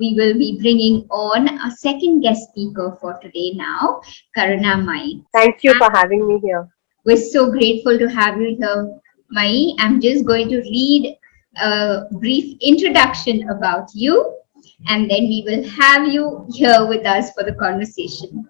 we will be bringing on a second guest speaker for today now, Karuna Mayi. Thank you for having me here. We're so grateful to have you here, Mayi. I'm just going to read a brief introduction about you, and then we will have you here with us for the conversation.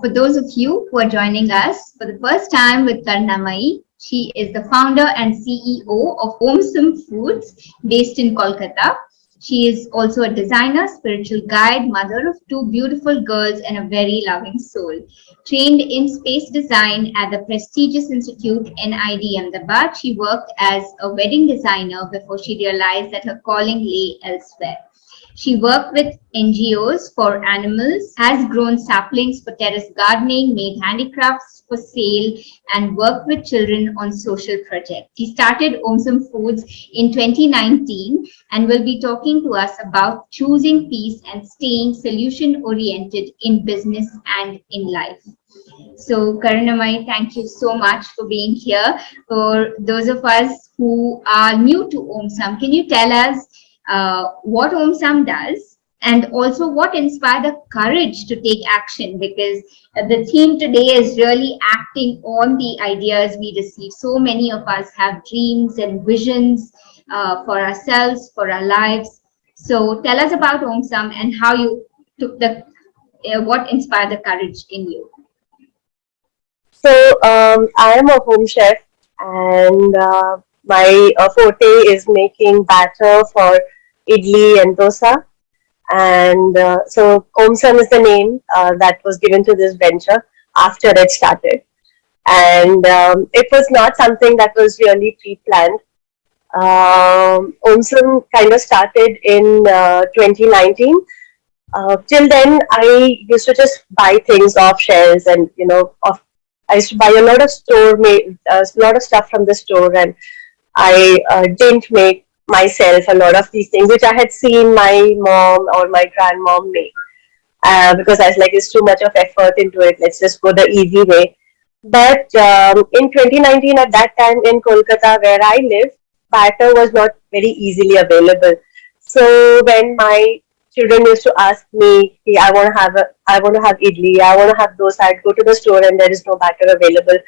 For those of you who are joining us for the first time with Karuna Mayi, she is the founder and CEO of Aumsome Foods based in Kolkata. She is also a designer, spiritual guide, mother of two beautiful girls, and a very loving soul. Trained in space design at the prestigious institute NID Ahmedabad, she worked as a wedding designer before she realized that her calling lay elsewhere. She worked with NGOs for animals, has grown saplings for terrace gardening, made handicrafts for sale, and worked with children on social projects. She started Aumsome Foods in 2019 and will be talking to us about choosing peace and staying solution-oriented in business and in life. So, Karuna Mayi, thank you so much for being here. For those of us who are new to Aumsome, can you tell us what Aumsome does, and also what inspired the courage to take action? Because the theme today is really acting on the ideas we receive. So many of us have dreams and visions for ourselves, for our lives. So tell us about Aumsome and how you took the, what inspired the courage in you. So I am a home chef, and my forte is making batter for idli and dosa. And so Aumsome is the name that was given to this venture after it started. And it was not something that was really pre-planned. Aumsome kind of started in 2019. Till then, I used to just buy things off shelves, and I used to buy a lot of a lot of stuff from the store, and I didn't make myself a lot of these things which I had seen my mom or my grandmom make, because I was like, it's too much of effort into it. Let's just go the easy way. But in 2019, at that time in Kolkata, where I live, batter was not very easily available. So when my children used to ask me, hey, I want to have idli, I want to have dosa, I'd go to the store and there is no batter available.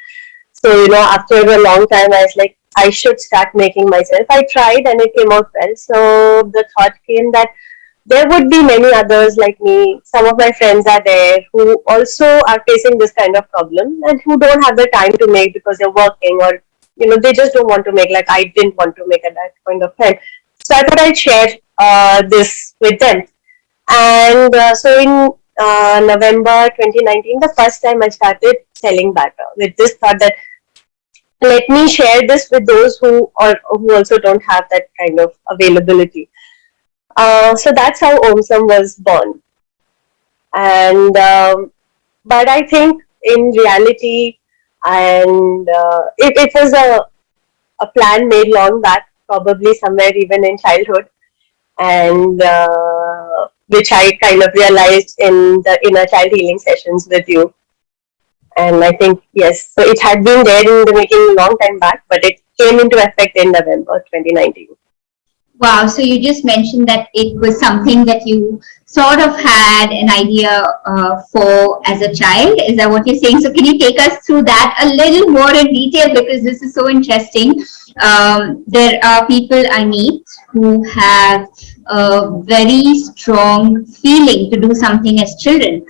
So, after a long time, I was like, I should start making myself. I tried and it came out well. So the thought came that there would be many others like me. Some of my friends are there who also are facing this kind of problem and who don't have the time to make because they're working, or, they just don't want to make, like I didn't want to make at that point of time. So I thought I'd share this with them. And so in November 2019, the first time I started selling batter with this thought that let me share this with those who also don't have that kind of availability. So that's how Aumsome was born. And but I think in reality, and it was a plan made long back, probably somewhere even in childhood, and which I kind of realized in the inner child healing sessions with you. And I think, yes, so it had been there in the making a long time back, but it came into effect in November 2019. Wow, so you just mentioned that it was something that you sort of had an idea for as a child. Is that what you're saying? So can you take us through that a little more in detail, because this is so interesting. There are people I meet who have a very strong feeling to do something as children.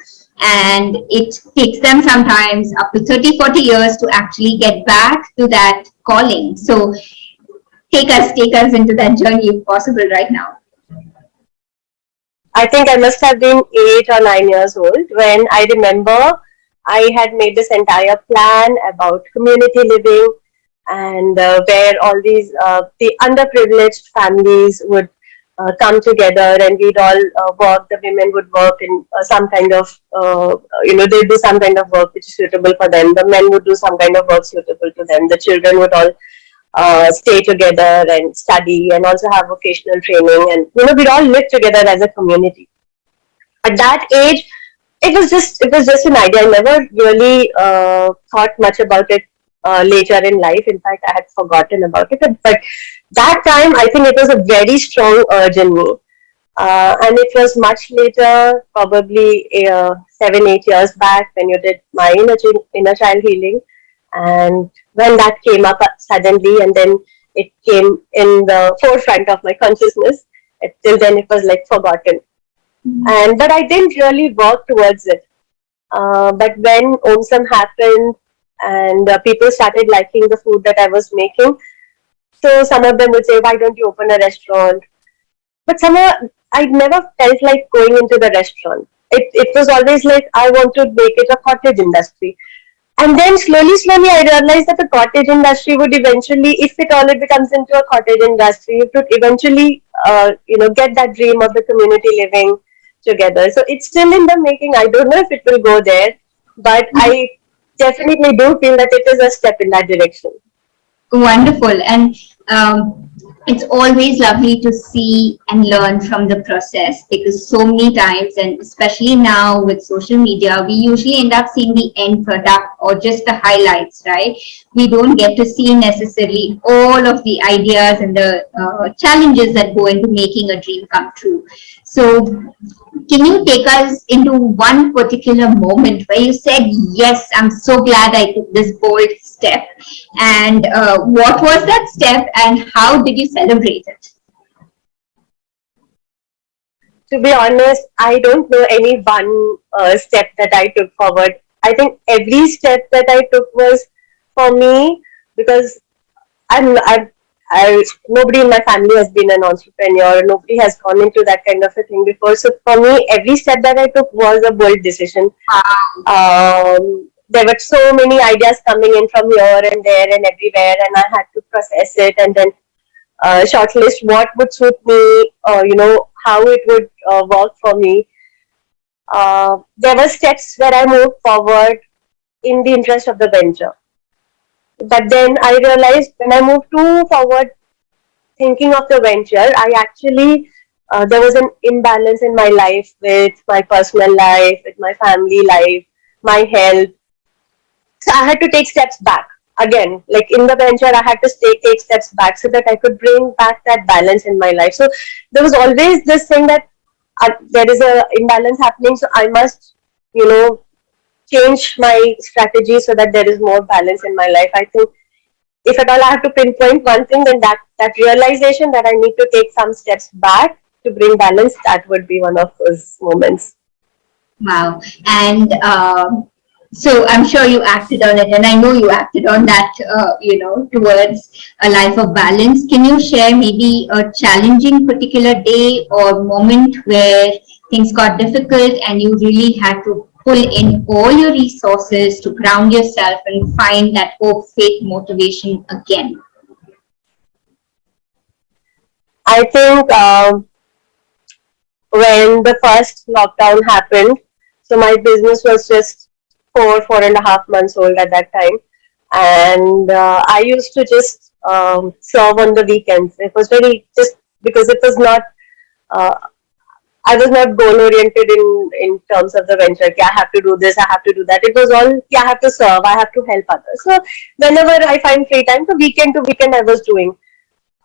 And it takes them sometimes up to 30-40 years to actually get back to that calling. So take us into that journey if possible right now. I think I must have been 8 or 9 years old when I remember I had made this entire plan about community living, and where all these the underprivileged families would come together, and we'd all work. The women would work in some kind of, they'd do some kind of work which is suitable for them. The men would do some kind of work suitable to them. The children would all stay together and study and also have vocational training. And, we'd all live together as a community. At that age, it was just an idea. I never really thought much about it later in life. In fact, I had forgotten about it. But that time, I think it was a very strong urge in me. And it was much later, probably 7, 8 years back, when you did my inner child healing. And when that came up suddenly, and then it came in the forefront of my consciousness, till then it was like forgotten. And but I didn't really work towards it. But when Omsome happened, and people started liking the food that I was making, so some of them would say, "Why don't you open a restaurant?" But somehow I never felt like going into the restaurant. It was always like I want to make it a cottage industry. And then slowly, I realized that the cottage industry would eventually, if it all it becomes into a cottage industry, it would eventually, get that dream of the community living together. So it's still in the making. I don't know if it will go there, but I definitely do feel that it is a step in that direction. Wonderful. And it's always lovely to see and learn from the process, because so many times, and especially now with social media, we usually end up seeing the end product or just the highlights, right? We don't get to see necessarily all of the ideas and the challenges that go into making a dream come true. So can you take us into one particular moment where you said, yes, I'm so glad I took this bold step? And what was that step and how did you celebrate it? To be honest, I don't know any one step that I took forward. I think every step that I took was for me, because I'm nobody in my family has been an entrepreneur. Nobody has gone into that kind of a thing before. So for me, every step that I took was a bold decision. There were so many ideas coming in from here and there and everywhere, and I had to process it and then shortlist what would suit me, how it would work for me. There were steps where I moved forward in the interest of the venture. But then I realized when I moved too forward thinking of the venture, I actually, there was an imbalance in my life with my personal life, with my family life, my health. So I had to take steps back. Again, like in the venture, I had to take steps back so that I could bring back that balance in my life. So there was always this thing that there is a imbalance happening, so I must, you know, change my strategy so that there is more balance in my life. I think if at all I have to pinpoint one thing, then that realization that I need to take some steps back to bring balance, that would be one of those moments. Wow. And so I'm sure you acted on it, and I know you acted on that, towards a life of balance. Can you share maybe a challenging particular day or moment where things got difficult and you really had to pull in all your resources to ground yourself and find that hope, faith, motivation again? I think when the first lockdown happened, so my business was just 4.5 months old at that time, and I used to just serve on the weekends. It was very just because it was not. Uh, I was not goal oriented in terms of the venture. I have to do this, I have to do that. It was all I have to serve, I have to help others. So whenever I find free time, so weekend to weekend, I was doing.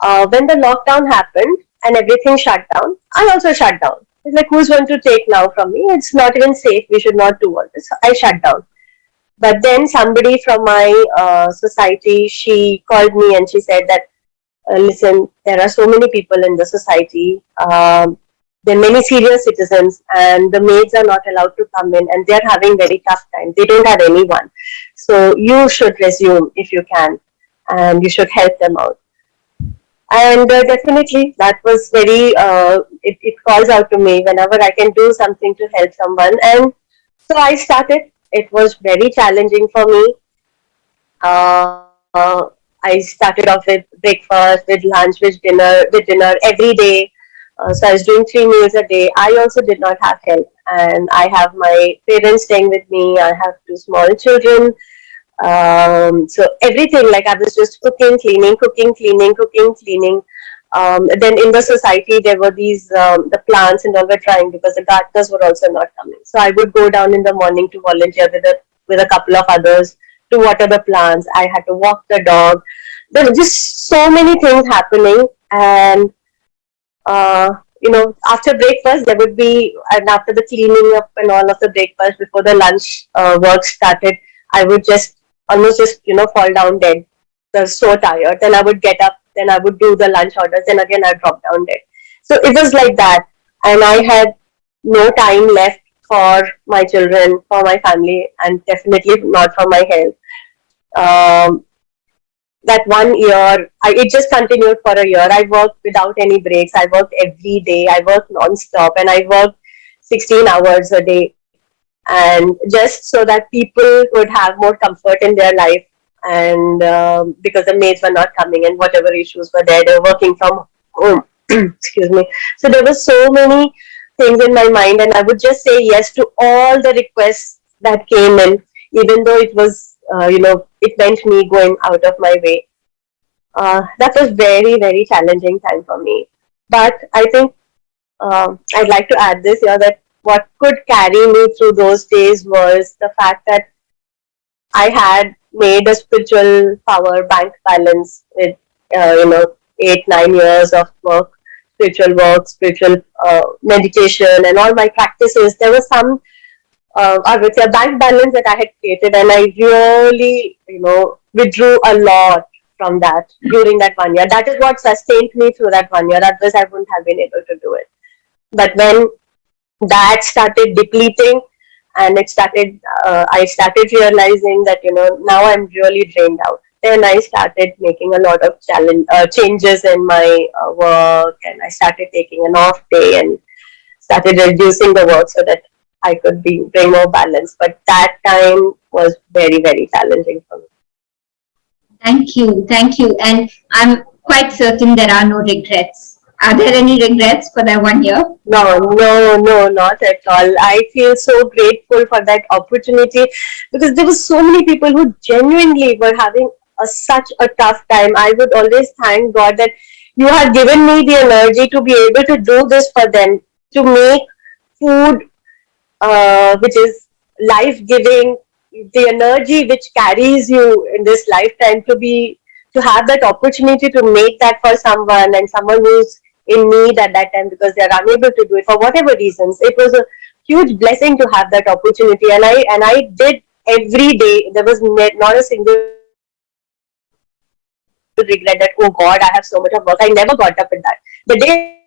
When the lockdown happened and everything shut down, I also shut down. It's like, who's going to take now from me? It's not even safe. We should not do all this. So I shut down. But then somebody from my society, she called me and she said that, listen, there are so many people in the society. There are many senior citizens, and the maids are not allowed to come in, and they're having very tough time. They don't have anyone. So you should resume if you can, and you should help them out. And definitely, that was very, it calls out to me whenever I can do something to help someone. And so I started. It was very challenging for me. I started off with breakfast, with lunch, with dinner every day. So I was doing 3 meals a day. I also did not have help, and I have my parents staying with me. I have two small children. So everything, like I was just cooking, cleaning, cooking, cleaning, cooking, cleaning. Then in the society there were these the plants and all were trying because the gardeners were also not coming. So I would go down in the morning to volunteer with a couple of others to water the plants. I had to walk the dog. There were just so many things happening, and after breakfast there would be, and after the cleaning up and all of the breakfast before the lunch work started, I would just almost just fall down dead. I was so tired. Then I would get up. Then I would do the lunch orders. Then again I drop down dead. So it was like that, and I had no time left for my children, for my family, and definitely not for my health. Um, that 1 year, it just continued for a year. I worked without any breaks. I worked every day. I worked non-stop, and I worked 16 hours a day. And just so that people would have more comfort in their life, and because the maids were not coming and whatever issues were there, they were working from home. Excuse me. So there were so many things in my mind, and I would just say yes to all the requests that came in, even though it was, it meant me going out of my way. That was very, very challenging time for me. But I think I'd like to add this here, that what could carry me through those days was the fact that I had made a spiritual power bank balance with, 8, 9 years of work, spiritual meditation, and all my practices. There was some, I would say, a bank balance that I had created, and I really, withdrew a lot from that during that 1 year. That is what sustained me through that 1 year. Otherwise, I wouldn't have been able to do it. But when that started depleting, and I started realizing that now I'm really drained out. Then I started making a lot of changes in my work, and I started taking an off day and started reducing the work so that I could bring more balance. But that time was very, very challenging for me. Thank you. Thank you. And I'm quite certain there are no regrets. Are there any regrets for that 1 year? No, no, no, not at all. I feel so grateful for that opportunity, because there were so many people who genuinely were having such a tough time. I would always thank God that you have given me the energy to be able to do this for them, to make food which is life giving, the energy which carries you in this lifetime, to have that opportunity to make that for someone, and someone who's in need at that time because they're unable to do it for whatever reasons. It was a huge blessing to have that opportunity, and I did every day. There was not a single regret that, oh God, I have so much of work. I never got up with that. The day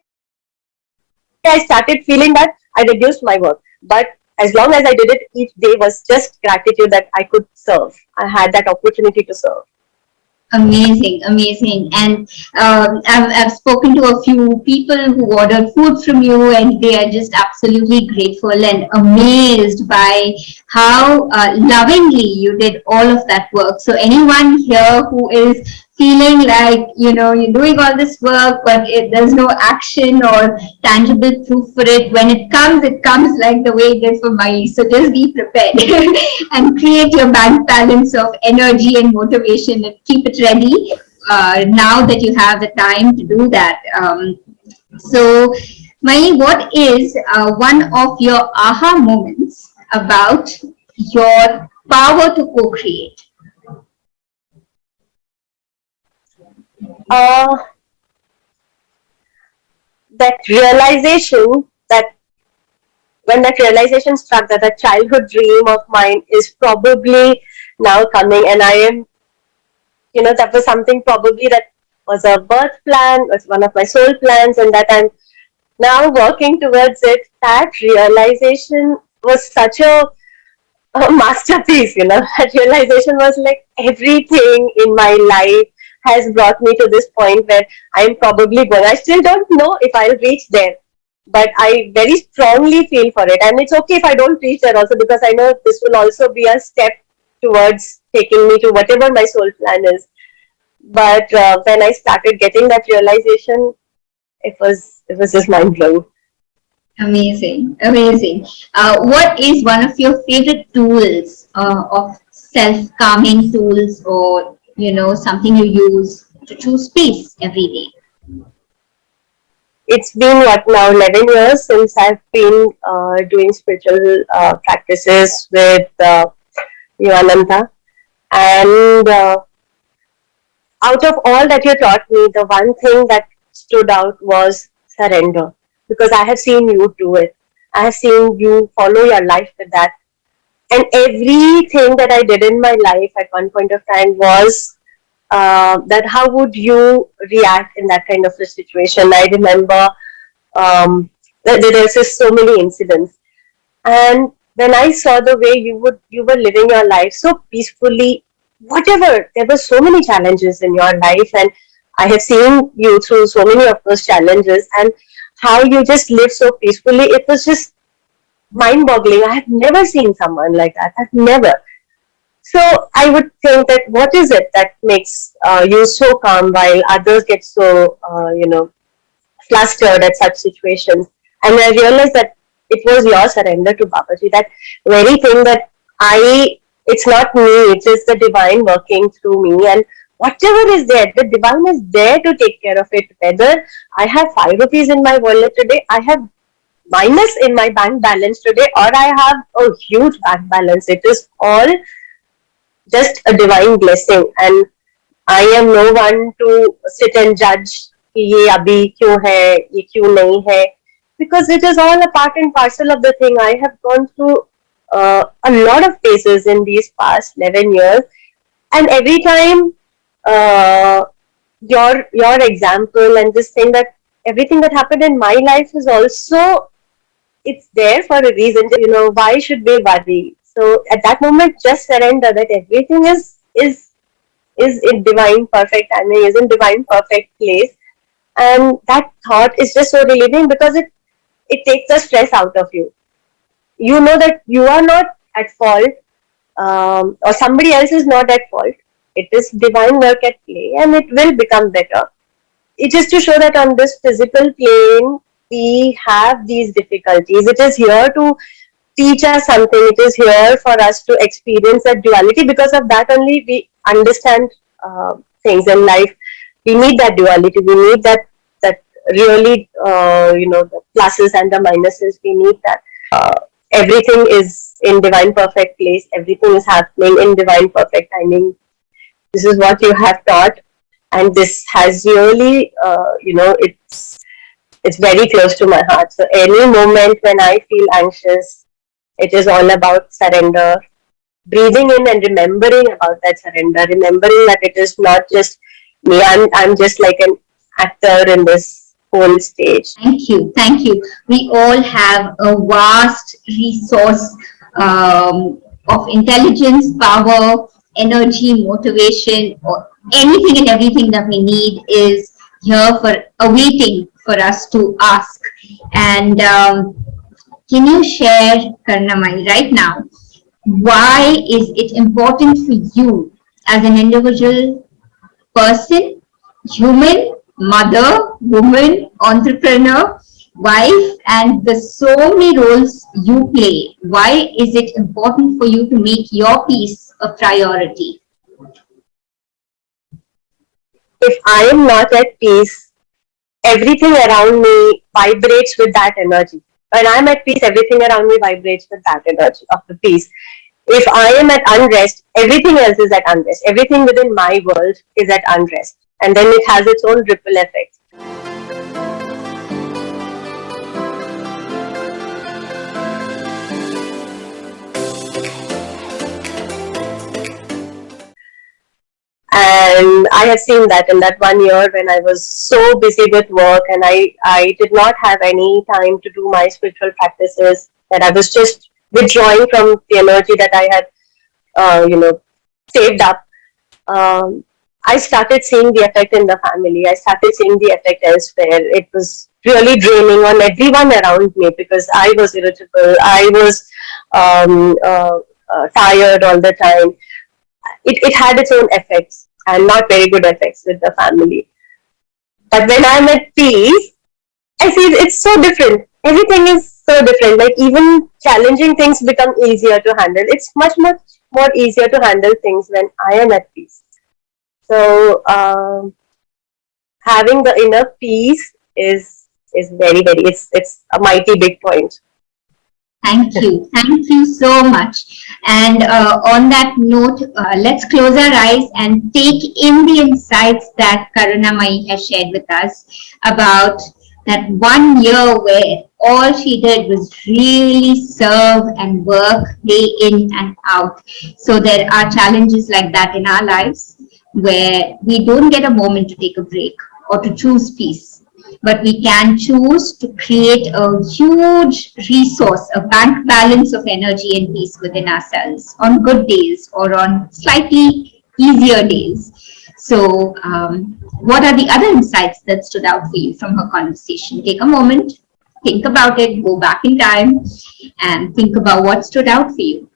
I started feeling that, I reduced my work. But as long as I did it, each day was just gratitude that I could serve. I had that opportunity to serve. Amazing, amazing. And I've spoken to a few people who ordered food from you, and they are just absolutely grateful and amazed by how lovingly you did all of that work. So, anyone here who is feeling like, you're doing all this work, but there's no action or tangible proof for it, when it comes like the way it did for Mai. So, just be prepared and create your bank balance of energy and motivation and keep it ready now that you have the time to do that. So, Mai, what is one of your aha moments about your power to co-create? Uh, that realization that when that realization struck, that a childhood dream of mine is probably now coming, and I am, that was something probably that was a birth plan, was one of my soul plans, and that I'm now working towards it. That realization was such a masterpiece. That realization was like everything in my life has brought me to this point where I'm probably going. I still don't know if I'll reach there, but I very strongly feel for it. And it's okay if I don't reach there also, because I know this will also be a step towards taking me to whatever my soul plan is. But when I started getting that realization, it was just mind blowing. Amazing, amazing. What is one of your favorite tools of self-calming tools, or something you use to choose peace every day? It's been what now, 11 years since I've been doing spiritual practices with you, Ananta. And out of all that you taught me, the one thing that stood out was surrender. because I have seen you do it. I have seen you follow your life with that. And everything that I did in my life at one point of time was that how would you react in that kind of a situation? I remember there's just so many incidents, and when I saw the way you were living your life so peacefully, whatever, there were so many challenges in your life, and I have seen you through so many of those challenges, and how you just live so peacefully. It was just mind boggling. I have never seen someone like that. I've never. So I would think that what is it that makes you so calm while others get so, flustered at such situations? And I realized that it was your surrender to Babaji, that very thing that it's not me, it is the divine working through me. And whatever is there, the divine is there to take care of it. Whether I have 5 rupees in my wallet today, I have minus in my bank balance today, or I have a huge bank balance. It is all just a divine blessing, and I am no one to sit and judge कि ये अभी क्यों है, ये क्यों नहीं है, because it is all a part and parcel of the thing. I have gone through a lot of phases in these past 11 years, and every time uh, your example and this thing, that everything that happened in my life is also, it's there for a reason. Why should we worry? So at that moment, just surrender that everything is in divine perfect timing, is in divine perfect place, and that thought is just so relieving, because it takes the stress out of you. You know that you are not at fault, or somebody else is not at fault. It is divine work at play, and it will become better. It is to show that on this physical plane we have these difficulties. It is here to teach us something. It is here for us to experience that duality. Because of that only we understand things in life. We need that duality. We need that really, the pluses and the minuses. We need that. Everything is in divine perfect place. Everything is happening in divine perfect timing. This is what you have taught, and this has really, it's very close to my heart. So any moment when I feel anxious, it is all about surrender, breathing in and remembering about that surrender, remembering that it is not just me. I'm just like an actor in this whole stage. Thank you. Thank you. We all have a vast resource of intelligence, power, energy, motivation, or anything and everything that we need is here for awaiting for us to ask. And can you share, Karuna Mayi, right now, why is it important for you as an individual person, human, mother, woman, entrepreneur, wife, and the so many roles you play? Why is it important for you to make your peace a priority? If I am not at peace, everything around me vibrates with that energy. When I'm at peace, everything around me vibrates with that energy of the peace. If I am at unrest, everything else is at unrest. Everything within my world is at unrest. And then it has its own ripple effect. And I have seen that in that 1 year when I was so busy with work, and I did not have any time to do my spiritual practices, that I was just withdrawing from the energy that I had, saved up. I started seeing the effect in the family. I started seeing the effect elsewhere. It was really draining on everyone around me, because I was irritable. I was tired all the time. It had its own effects, and not very good effects with the family. But when I'm at peace, I see it's so different. Everything is so different. Like even challenging things become easier to handle. It's much more easier to handle things when I am at peace. So having the inner peace is very, it's a mighty big point. Thank you. Thank you so much. And on that note, let's close our eyes and take in the insights that Karuna Mayi has shared with us about That 1 year where all she did was really serve and work day in and out. So there are challenges like that in our lives where we don't get a moment to take a break or to choose peace, but we can choose to create a huge resource, a bank balance of energy and peace within ourselves on good days or on slightly easier days. So, what are the other insights that stood out for you from her conversation? Take a moment, think about it, go back in time, and think about what stood out for you.